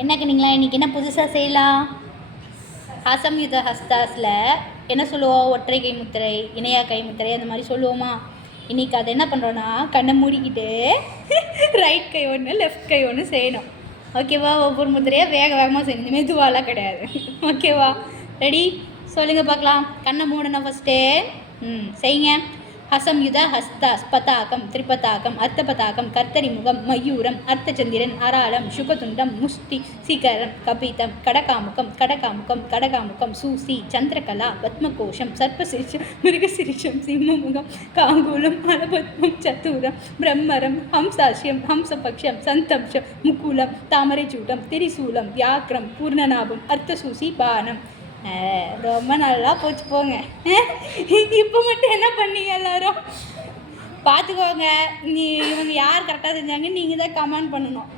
என்னக்கு நீங்களா இன்றைக்கி என்ன புதுசாக செய்யலாம்? அசம்யுத ஹஸ்தாஸில் என்ன சொல்லுவோம்? ஒற்றை கை முத்திரை, இணையா கை முத்திரை, அந்த மாதிரி சொல்லுவோமா? இன்றைக்கி அதை என்ன பண்ணுறோன்னா, கண்ணை மூடிக்கிட்டு ரைட் கை ஒன்று லெஃப்ட் கை ஒன்று செய்யணும். ஓகேவா? ஒவ்வொரு முத்திரையாக வேகமாக செய்யணும். மெதுவாலாம் கிடையாது. ஓகேவா? ரெடி? சொல்லுங்கள் பார்க்கலாம். கண்ணை மூடணும் ஃபஸ்ட்டு. செய்யுங்க. ஹசம்யுத ஹஸ்த பதாகம் திரிபதாகம் அர்த்தபதாகம் கர்த்தரிமுகம் மயூரம் அர்த்தச்சந்திரன் அராளம் சுகதுண்டம் முஷ்டி சிகரம் கபிதம் கடகாமுகம் கடகாமுகம் கடகாமுகம் சூசி சந்திரகலா பத்மகோஷம் சர்ப்பசிரிஷம் மிருகசிரிஷம் சிம்மமுகம் காங்கூலம் அலபத்மம் சத்துரம் பிரம்மரம் ஹம்சாஷ்யம் ஹம்சபக்ஷம் சந்தம்ஷம் முக்குலம் தாமரைச்சூட்டம் திரிசூலம் வியாக்ரம் பூர்ணநாபம் அர்த்தசூசி பானம். ரொம்ப நல்லா போச்சு போங்க. இப்போ மட்டும் என்ன பண்ணீங்க எல்லாரும்? பார்த்துக்கோங்க. இவங்க யார் கரெக்டாக செஞ்சாங்கன்னு நீங்கள் தான் கமெண்ட் பண்ணணும்.